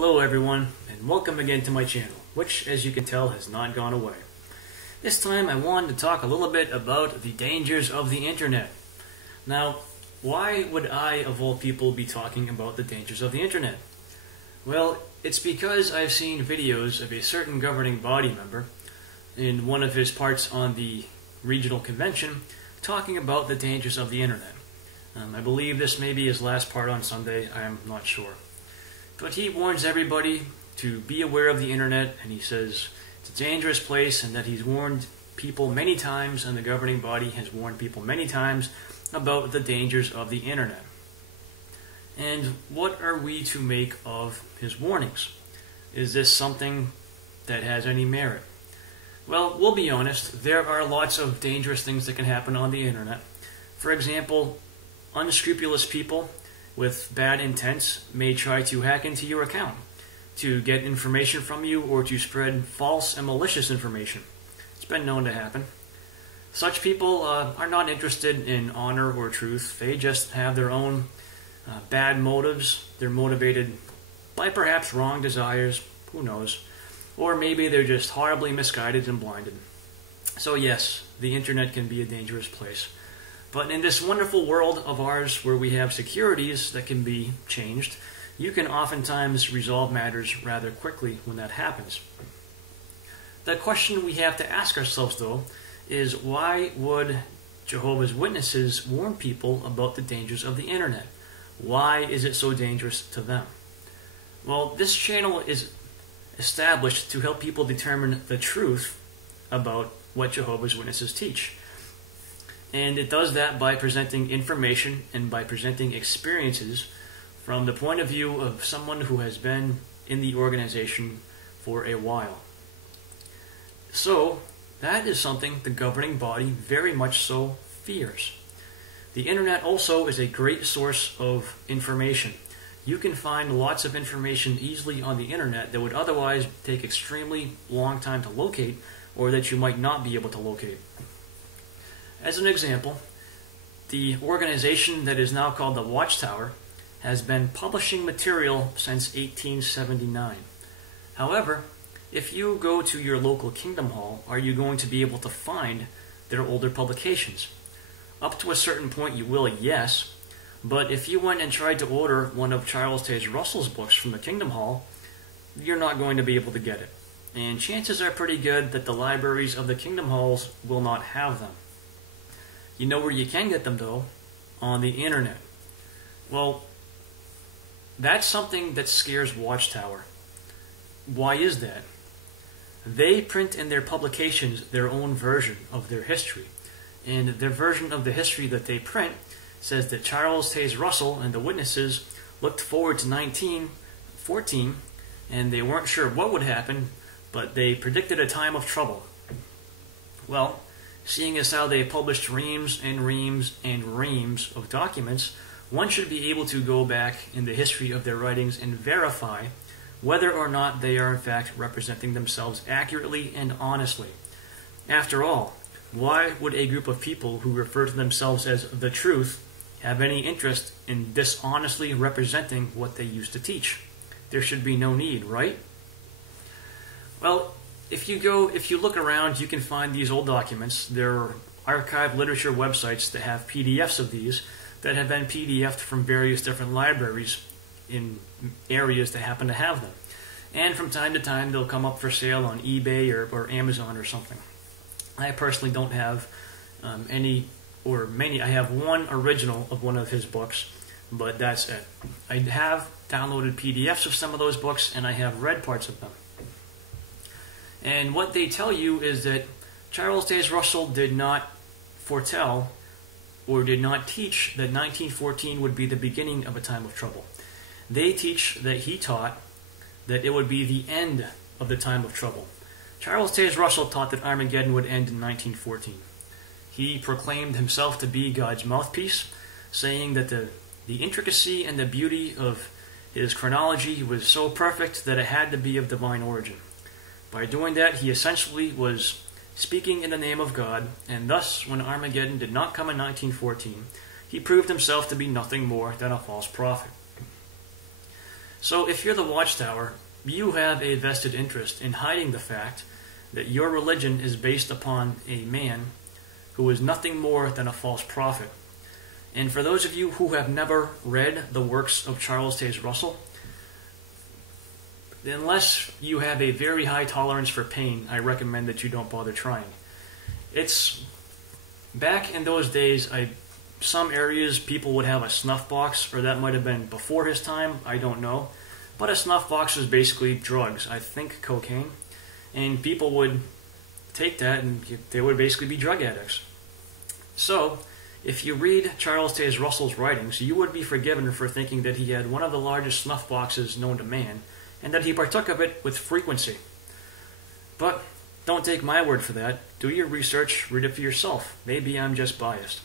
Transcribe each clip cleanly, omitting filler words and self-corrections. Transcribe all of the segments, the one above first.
Hello everyone, and welcome again to my channel, which as you can tell has not gone away. This time I wanted to talk a little bit about the dangers of the internet. Now, why would I, of all people, be talking about the dangers of the internet? Well, it's because I've seen videos of a certain governing body member in one of his parts on the regional convention talking about the dangers of the internet. I believe this may be his last part on Sunday, I'm not sure. But he warns everybody to be aware of the internet, and he says it's a dangerous place and that he's warned people many times, and the governing body has warned people many times about the dangers of the internet. And what are we to make of his warnings? Is this something that has any merit? Well, we'll be honest, there are lots of dangerous things that can happen on the internet. For example, unscrupulous people with bad intents may try to hack into your account to get information from you or to spread false and malicious information. It's been known to happen. Such people are not interested in honor or truth. They just have their own bad motives. They're motivated by perhaps wrong desires, who knows, or maybe they're just horribly misguided and blinded. So yes, the internet can be a dangerous place. But in this wonderful world of ours where we have securities that can be changed, you can oftentimes resolve matters rather quickly when that happens. The question we have to ask ourselves, though, is why would Jehovah's Witnesses warn people about the dangers of the internet? Why is it so dangerous to them? Well, this channel is established to help people determine the truth about what Jehovah's Witnesses teach. And it does that by presenting information and by presenting experiences from the point of view of someone who has been in the organization for a while. So, that is something the governing body very much so fears. The internet also is a great source of information. You can find lots of information easily on the internet that would otherwise take extremely long time to locate, or that you might not be able to locate. As an example, the organization that is now called the Watchtower has been publishing material since 1879. However, if you go to your local Kingdom Hall, are you going to be able to find their older publications? Up to a certain point you will, yes, but if you went and tried to order one of Charles Taze Russell's books from the Kingdom Hall, you're not going to be able to get it. And chances are pretty good that the libraries of the Kingdom Halls will not have them. You know where you can get them, though? On the internet. Well, that's something that scares Watchtower. Why is that? They print in their publications their own version of their history. And their version of the history that they print says that Charles Taze Russell and the witnesses looked forward to 1914, and they weren't sure what would happen, but they predicted a time of trouble. Well, seeing as how they published reams and reams and reams of documents, one should be able to go back in the history of their writings and verify whether or not they are in fact representing themselves accurately and honestly. After all, why would a group of people who refer to themselves as the truth have any interest in dishonestly representing what they used to teach? There should be no need, right? Well, if you look around, you can find these old documents. There are archived literature websites that have PDFs of these that have been PDF'd from various different libraries in areas that happen to have them. And from time to time, they'll come up for sale on eBay or Amazon or something. I personally don't have any or many. I have one original of one of his books, but that's it. I have downloaded PDFs of some of those books, and I have read parts of them. And what they tell you is that Charles Taze Russell did not foretell or did not teach that 1914 would be the beginning of a time of trouble. They teach that he taught that it would be the end of the time of trouble. Charles Taze Russell taught that Armageddon would end in 1914. He proclaimed himself to be God's mouthpiece, saying that the intricacy and the beauty of his chronology was so perfect that it had to be of divine origin. By doing that, he essentially was speaking in the name of God, and thus, when Armageddon did not come in 1914, he proved himself to be nothing more than a false prophet. So if you're the Watchtower, you have a vested interest in hiding the fact that your religion is based upon a man who is nothing more than a false prophet. And for those of you who have never read the works of Charles Taze Russell, unless you have a very high tolerance for pain, I recommend that you don't bother trying. It's back in those days, some areas people would have a snuff box, or that might have been before his time, I don't know. But a snuff box was basically drugs, I think cocaine, and people would take that and they would basically be drug addicts. So, if you read Charles Taze Russell's writings, you would be forgiven for thinking that he had one of the largest snuff boxes known to man, and that he partook of it with frequency. But don't take my word for that. Do your research, read it for yourself. Maybe I'm just biased.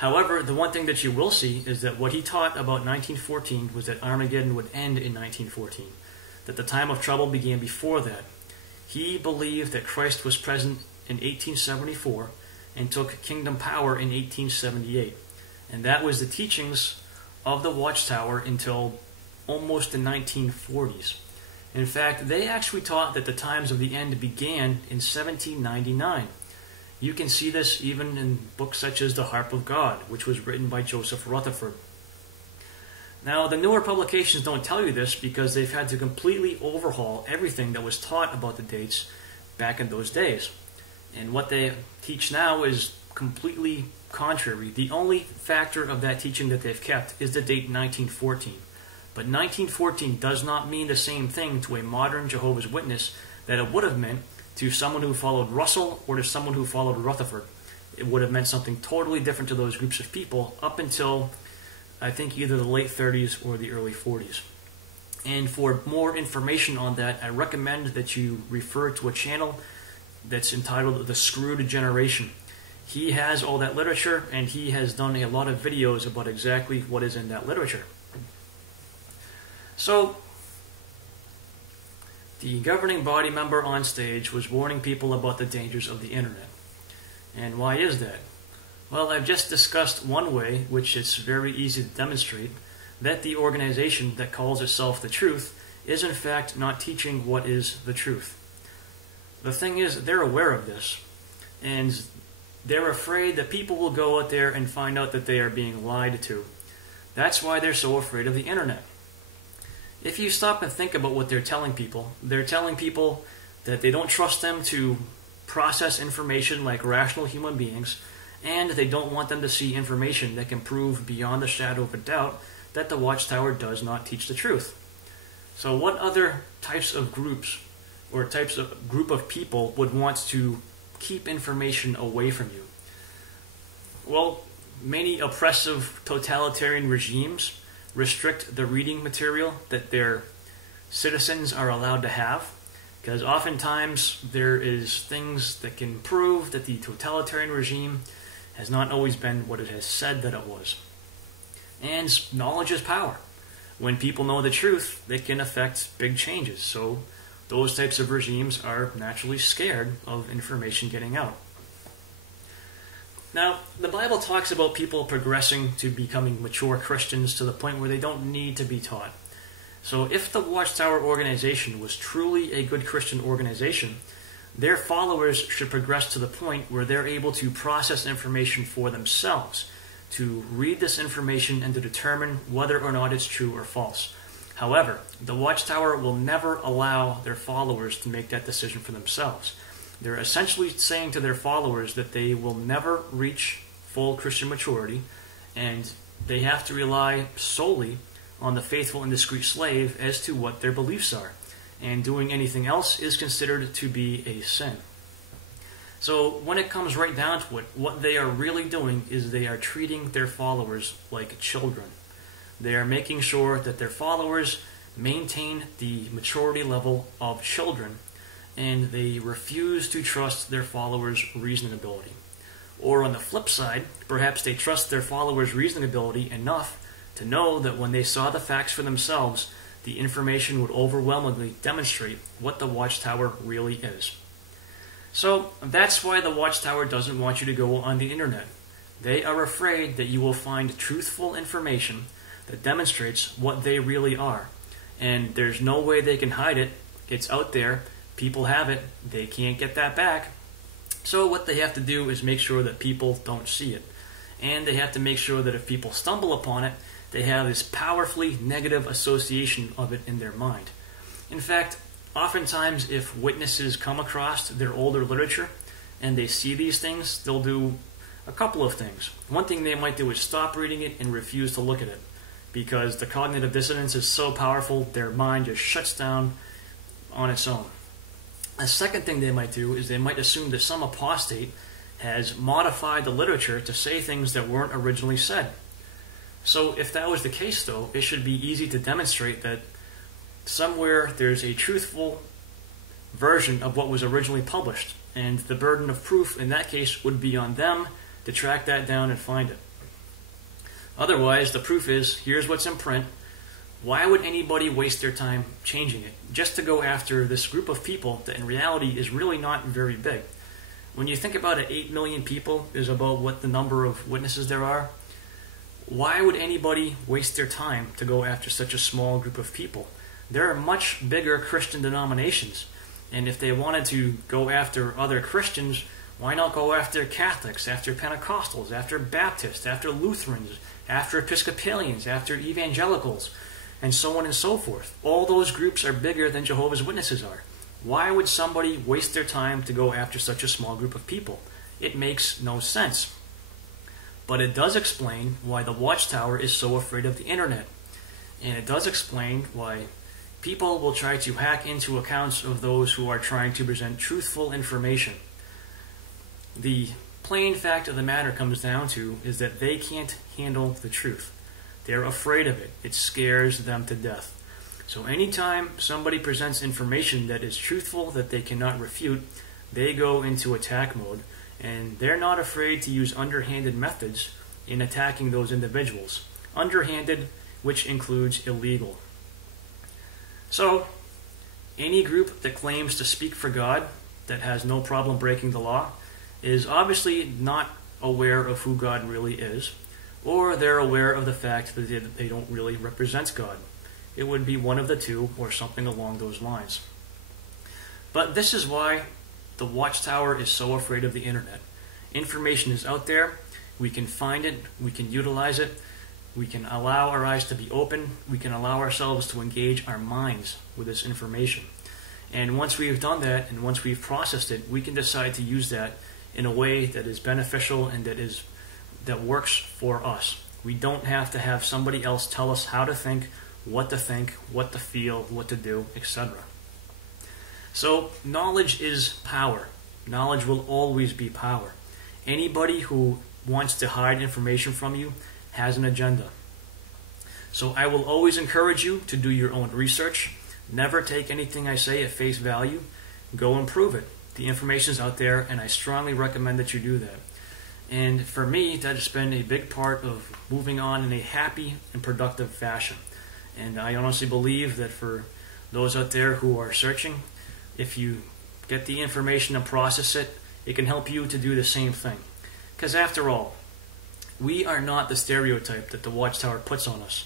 However, the one thing that you will see is that what he taught about 1914 was that Armageddon would end in 1914, that the time of trouble began before that. He believed that Christ was present in 1874 and took kingdom power in 1878. And that was the teachings of the Watchtower until almost the 1940s. In fact, they actually taught that the times of the end began in 1799. You can see this even in books such as The Harp of God, which was written by Joseph Rutherford. Now, the newer publications don't tell you this because they've had to completely overhaul everything that was taught about the dates back in those days. And what they teach now is completely contrary. The only factor of that teaching that they've kept is the date 1914. But 1914 does not mean the same thing to a modern Jehovah's Witness that it would have meant to someone who followed Russell or to someone who followed Rutherford. It would have meant something totally different to those groups of people up until, I think, either the late 30s or the early 40s. And for more information on that, I recommend that you refer to a channel that's entitled The Screwed Generation. He has all that literature, and he has done a lot of videos about exactly what is in that literature. So, the governing body member on stage was warning people about the dangers of the internet. And why is that? Well, I've just discussed one way, which is very easy to demonstrate, that the organization that calls itself the Truth is in fact not teaching what is the truth. The thing is, they're aware of this, and they're afraid that people will go out there and find out that they are being lied to. That's why they're so afraid of the internet. If you stop and think about what they're telling people that they don't trust them to process information like rational human beings, and they don't want them to see information that can prove beyond the shadow of a doubt that the Watchtower does not teach the truth. So what other types of groups or types of group of people would want to keep information away from you? Well, many oppressive totalitarian regimes restrict the reading material that their citizens are allowed to have, because oftentimes there is things that can prove that the totalitarian regime has not always been what it has said that it was. And knowledge is power. When people know the truth, they can affect big changes. So those types of regimes are naturally scared of information getting out. Now, the Bible talks about people progressing to becoming mature Christians to the point where they don't need to be taught. So if the Watchtower organization was truly a good Christian organization, their followers should progress to the point where they're able to process information for themselves, to read this information and to determine whether or not it's true or false. However, the Watchtower will never allow their followers to make that decision for themselves. They're essentially saying to their followers that they will never reach full Christian maturity, and they have to rely solely on the faithful and discreet slave as to what their beliefs are. And doing anything else is considered to be a sin. So when it comes right down to it, what they are really doing is they are treating their followers like children. They are making sure that their followers maintain the maturity level of children, and they refuse to trust their followers' reasoning ability. Or on the flip side, perhaps they trust their followers' reasoning ability enough to know that when they saw the facts for themselves, the information would overwhelmingly demonstrate what the Watchtower really is. So that's why the Watchtower doesn't want you to go on the internet. They are afraid that you will find truthful information that demonstrates what they really are. And there's no way they can hide it. It's out there. People have it. They can't get that back. So what they have to do is make sure that people don't see it. And they have to make sure that if people stumble upon it, they have this powerfully negative association of it in their mind. In fact, oftentimes if witnesses come across their older literature and they see these things, they'll do a couple of things. One thing they might do is stop reading it and refuse to look at it, because the cognitive dissonance is so powerful, their mind just shuts down on its own. A second thing they might do is they might assume that some apostate has modified the literature to say things that weren't originally said. So if that was the case, though, it should be easy to demonstrate that somewhere there's a truthful version of what was originally published, and the burden of proof in that case would be on them to track that down and find it. Otherwise, the proof is, here's what's in print. Why would anybody waste their time changing it just to go after this group of people that in reality is really not very big? When you think about it, 8 million people is about what the number of witnesses there are. Why would anybody waste their time to go after such a small group of people? There are much bigger Christian denominations, and if they wanted to go after other Christians, why not go after Catholics, after Pentecostals, after Baptists, after Lutherans, after Episcopalians, after Evangelicals, and so on and so forth? All those groups are bigger than Jehovah's Witnesses are. Why would somebody waste their time to go after such a small group of people? It makes no sense. But it does explain why the Watchtower is so afraid of the internet. And it does explain why people will try to hack into accounts of those who are trying to present truthful information. The plain fact of the matter comes down to is that they can't handle the truth. They're afraid of it. It scares them to death. So anytime somebody presents information that is truthful, that they cannot refute, they go into attack mode, and they're not afraid to use underhanded methods in attacking those individuals. Underhanded, which includes illegal. So, any group that claims to speak for God, that has no problem breaking the law, is obviously not aware of who God really is, or they're aware of the fact that they don't really represent God. It would be one of the two, or something along those lines. But this is why the Watchtower is so afraid of the internet. Information is out there, we can find it, we can utilize it, we can allow our eyes to be open, we can allow ourselves to engage our minds with this information. And once we've done that, and once we've processed it, we can decide to use that in a way that is beneficial and that works for us. We don't have to have somebody else tell us how to think, what to feel, what to do, etc. So knowledge is power. Knowledge will always be power. Anybody who wants to hide information from you has an agenda. So I will always encourage you to do your own research. Never take anything I say at face value. Go and prove it. The information's out there, and I strongly recommend that you do that. And for me, that has been a big part of moving on in a happy and productive fashion. And I honestly believe that for those out there who are searching, if you get the information and process it, it can help you to do the same thing. Because after all, we are not the stereotype that the Watchtower puts on us.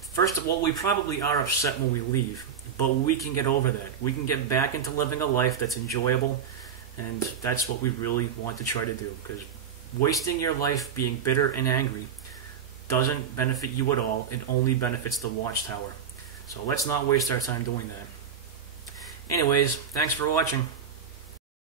First of all, we probably are upset when we leave, but we can get over that. We can get back into living a life that's enjoyable, and that's what we really want to try to do. Because wasting your life being bitter and angry doesn't benefit you at all. It only benefits the Watchtower. So let's not waste our time doing that. Anyways, thanks for watching.